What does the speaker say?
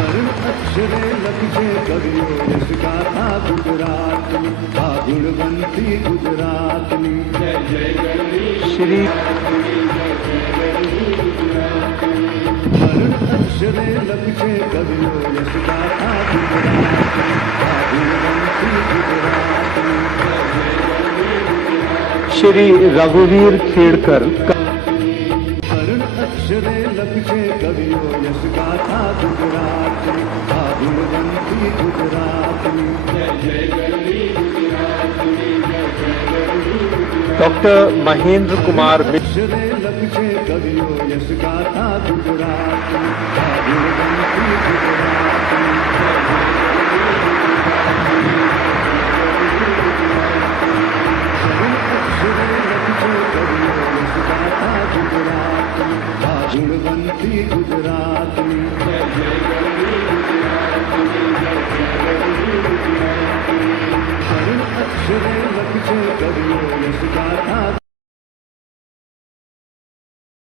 अक्षरे लखजे कवियो यश गाथा गुजरातनी आ गुणवंती गुजरातनी जय जय श्री अक्षरे लखजे कवियो यश गाथा गुजरातनी आ गुणवंती गुजरातनी श्री रघुवीर खेड़कर। अक्षरे लखजे कवियो यश गाथा गुजरातनी आ गुणवंती गुजरातनी जय जय डॉक्टर महेंद्र कुमार अक्षरे लखजे कवियो यश गाथा गुजरातनी आ गुणवंती गुजरातनी अक्षरे लखजे कवियो यश गाथा गुजरातनी आ गुणवंती गुजरातनी जय जय अक्षरे लखजे कवियो यश गाथा